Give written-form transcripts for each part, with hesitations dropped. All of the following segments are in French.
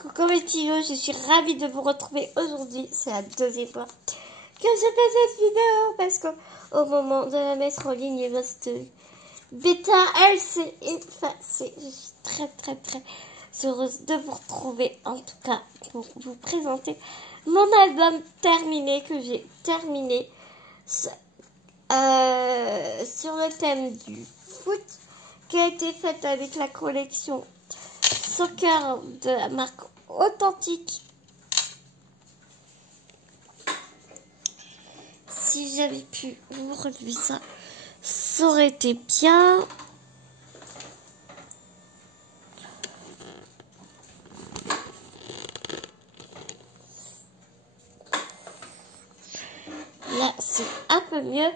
Coucou mes petits, je suis ravie de vous retrouver aujourd'hui. C'est la deuxième fois que je fais cette vidéo parce qu'au moment de la mettre en ligne, il reste bêta, elle s'est effacée. Je suis très heureuse de vous retrouver, en tout cas pour vous présenter mon album terminé que j'ai terminé sur le thème du foot qui a été fait avec la collection Soccer de la marque Authentique. Si j'avais pu vous relever ça, ça aurait été bien. Là, c'est un peu mieux.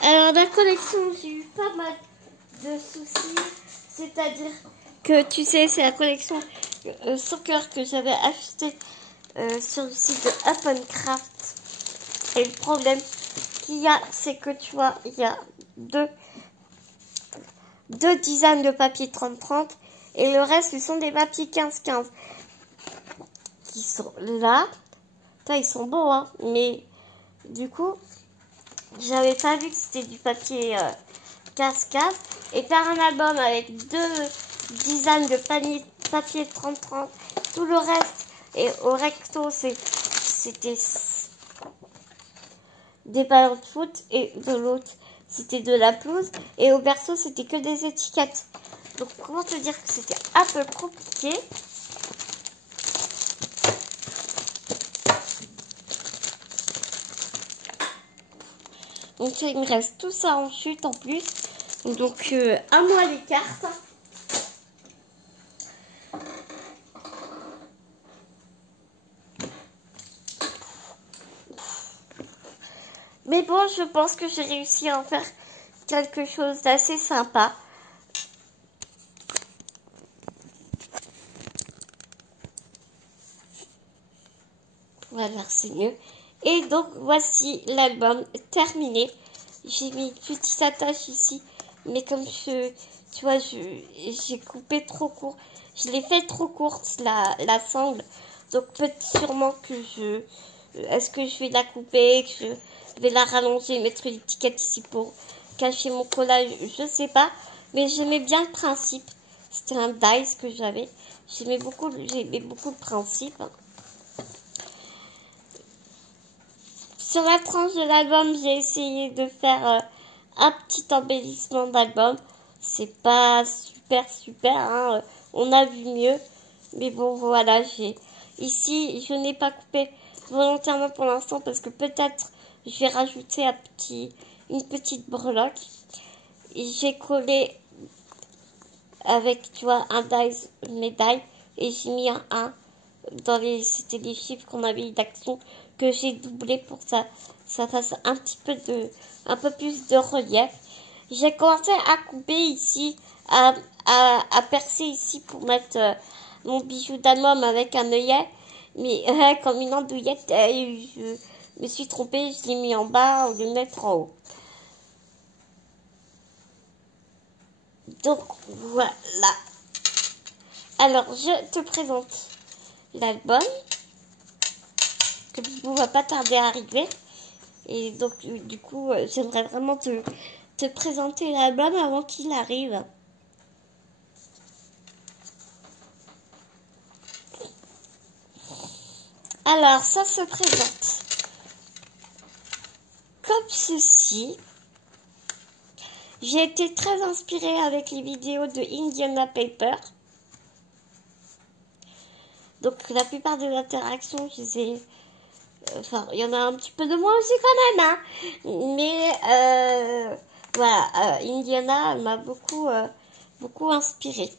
Alors, la collection, j'ai eu pas mal de soucis. C'est-à-dire que, tu sais, c'est la collection Soccer que j'avais acheté sur le site de Up'n'Craft. Et le problème qu'il y a, c'est que, tu vois, il y a deux dizaines de papiers 30-30. Et le reste, ce sont des papiers 15-15. Qui sont là. Ils sont beaux, hein. Mais, du coup, j'avais pas vu que c'était du papier cascade. Et faire un album avec deux dizaines de papier 30-30, tout le reste, et au recto, c'était des ballons de foot, et de l'autre, c'était de la pelouse, et au berceau, c'était que des étiquettes. Donc, comment te dire que c'était un peu compliqué. Donc, il me reste tout ça en chute en plus. Donc, à moi les cartes. Mais bon, je pense que j'ai réussi à en faire quelque chose d'assez sympa. Voilà, c'est mieux. Et donc, voici l'album terminé. J'ai mis une petite attache ici. Mais comme tu vois, j'ai coupé trop court. Je l'ai fait trop courte, la sangle. Donc, peut-être sûrement que est-ce que je vais la couper, que je vais la rallonger, mettre une étiquette ici pour cacher mon collage, je sais pas. Mais j'aimais bien le principe. C'était un dice que j'avais. J'aimais beaucoup le principe. Sur la tranche de l'album, j'ai essayé de faire un petit embellissement d'album. C'est pas super, hein. On a vu mieux. Mais bon, voilà, ici, je n'ai pas coupé volontairement pour l'instant parce que peut-être je vais rajouter une petite breloque. J'ai collé avec, tu vois, un dice médaille et j'ai mis un 1 dans c'était des chiffres qu'on avait eu d'action que j'ai doublé pour que ça fasse un peu plus de relief. J'ai commencé à couper ici, à percer ici pour mettre mon bijou d'album avec un œillet. Mais comme une andouillette, je me suis trompée, je l'ai mis en bas au lieu de mettre en haut. Donc voilà. Alors je te présente l'album que vous va pas tarder à arriver. Et donc du coup j'aimerais vraiment te présenter l'album avant qu'il arrive. Alors ça se présente comme ceci. J'ai été très inspirée avec les vidéos de Indiana Paper. Donc la plupart des interactions, je les ai... Enfin, il y en a un petit peu de moins aussi quand même, hein. Mais voilà, Indiana m'a beaucoup inspirée.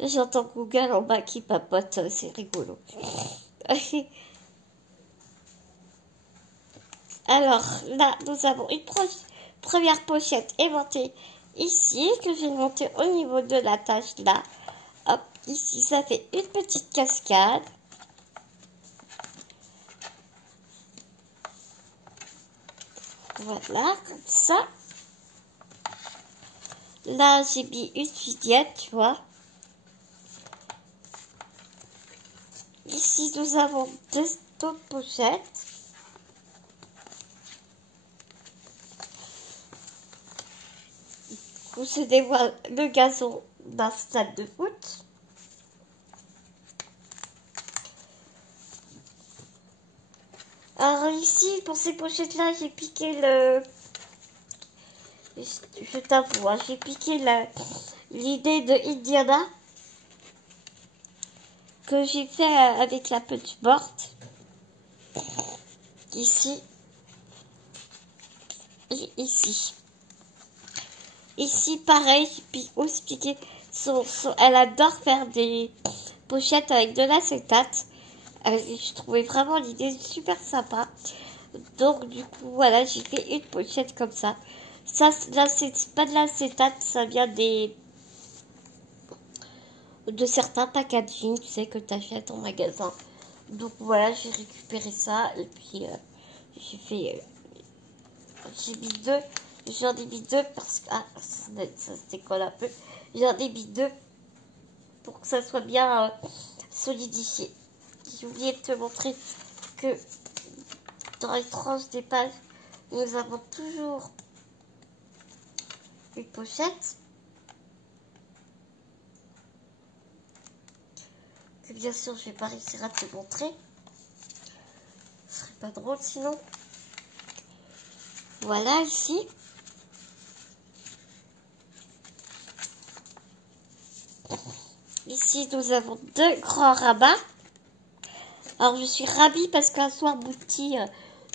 J'entends Google en bas qui papote, c'est rigolo. Alors là, nous avons une première pochette aimantée ici, que j'ai montée au niveau de la tâche là. Hop, ici, ça fait une petite cascade. Voilà, comme ça. Là, j'ai mis une vignette, tu vois. Ici, nous avons deux autres pochettes. Où se dévoile le gazon d'un stade de foot. Alors ici, pour ces pochettes-là, j'ai piqué le... Je t'avoue, hein, j'ai piqué l'idée de Indiana que j'ai fait avec la petite morte. Ici. Et ici. Ici, pareil, j'ai aussi piqué elle adore faire des pochettes avec de l'acétate. Je trouvais vraiment l'idée super sympa. Donc, du coup, voilà, j'ai fait une pochette comme ça. Ça, là, c'est pas de l'acétate, ça vient de certains packaging, tu sais, que tu achètes en magasin. Donc, voilà, j'ai récupéré ça. Et puis, j'ai fait... j'ai mis deux. J'en ai mis deux parce que... Ah, ça se décolle un peu. J'en ai mis deux pour que ça soit bien solidifié. J'ai oublié de te montrer que dans les tranches des pages, nous avons toujours une pochette. Que bien sûr, je vais pas réussir à te montrer. Ce serait pas drôle sinon. Voilà, ici. Ici, nous avons deux grands rabats. Alors, je suis ravie parce qu'un soir, Bouti,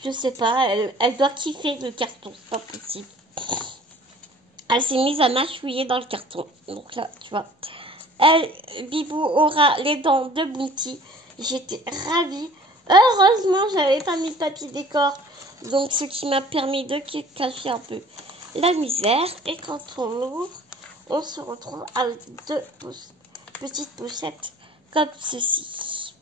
je sais pas, elle doit kiffer le carton. C'est pas possible. Elle s'est mise à mâchouiller dans le carton. Donc là, tu vois. Bibou aura les dents de Bouti. J'étais ravie. Heureusement, j'avais pas mis de papier décor. Donc, ce qui m'a permis de cacher un peu la misère. Et quand on l'ouvre, on se retrouve avec deux petites pochettes comme ceci.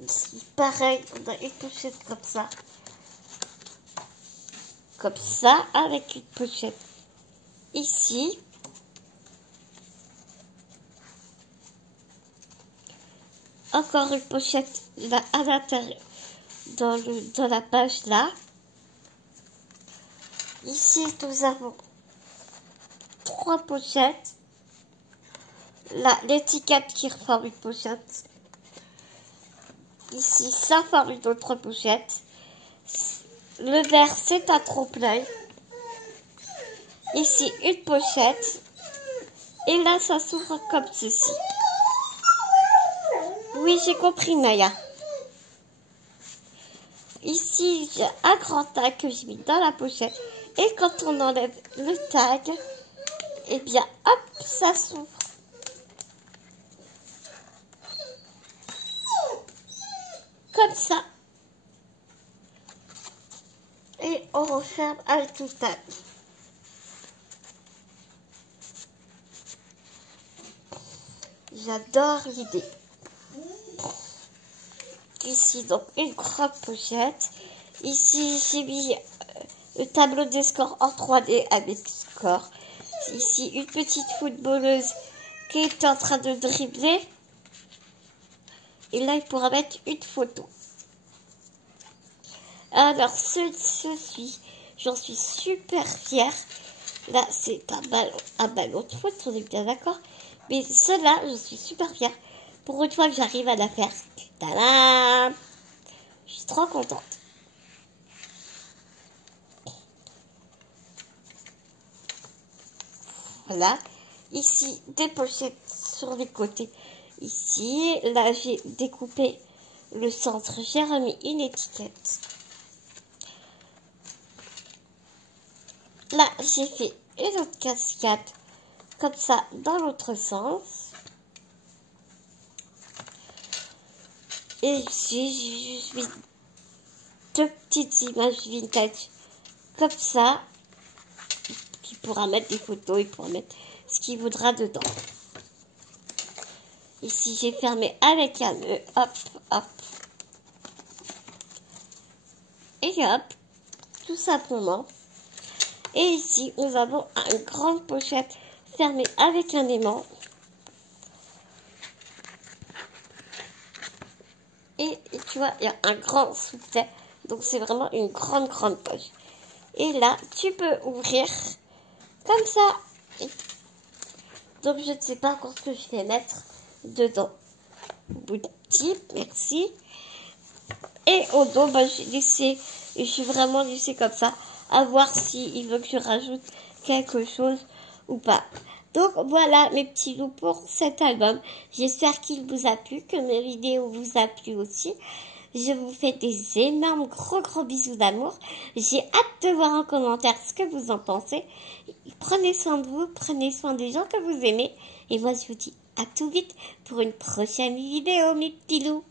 Ici, pareil, on a une pochette comme ça. Comme ça, avec une pochette ici. Encore une pochette là à l'intérieur, dans la page là. Ici, nous avons trois pochettes. Là, l'étiquette qui reforme une pochette. Ici, ça forme une autre pochette. Le vert, c'est un trompe-l'œil. Ici, une pochette. Et là, ça s'ouvre comme ceci. Oui, j'ai compris, Naya. Ici, j'ai un grand tag que j'ai mis dans la pochette. Et quand on enlève le tag, eh bien, hop, ça s'ouvre. Comme ça. Et on referme avec le tag. J'adore l'idée. Ici, donc, une grande pochette. Ici, j'ai mis le tableau des scores en 3D avec score. Ici, une petite footballeuse qui est en train de dribbler. Et là, il pourra mettre une photo. Alors, j'en suis super fière. Là, c'est un ballon de foot, on est bien d'accord. Mais celle-là, je suis super fière. Pour une fois que j'arrive à la faire. Tadam! Je suis trop contente. Voilà. Ici, des pochettes sur les côtés. Ici, là, j'ai découpé le centre. J'ai remis une étiquette. Là, j'ai fait une autre cascade. Comme ça, dans l'autre sens. Et j'ai juste mis deux petites images vintage. Comme ça. Qui pourra mettre des photos. Il pourra mettre ce qu'il voudra dedans. Ici, j'ai fermé avec un nœud. Hop, hop. Et hop, tout simplement. Et ici, nous avons une grande pochette fermée avec un aimant. Et tu vois, il y a un grand soutien. Donc, c'est vraiment une grande poche. Et là, tu peux ouvrir comme ça. Donc, je ne sais pas encore ce que je vais mettre dedans. Boutique, merci. Et au dos, bah, j'ai laissé, et je suis vraiment laissée comme ça, à voir s'il veut que je rajoute quelque chose ou pas. Donc voilà mes petits loups pour cet album. J'espère qu'il vous a plu, que mes vidéos vous a plu aussi. Je vous fais des énormes gros bisous d'amour. J'ai hâte de voir en commentaire ce que vous en pensez. Prenez soin de vous, prenez soin des gens que vous aimez. Et moi je vous dis à tout vite pour une prochaine vidéo mes petits loups.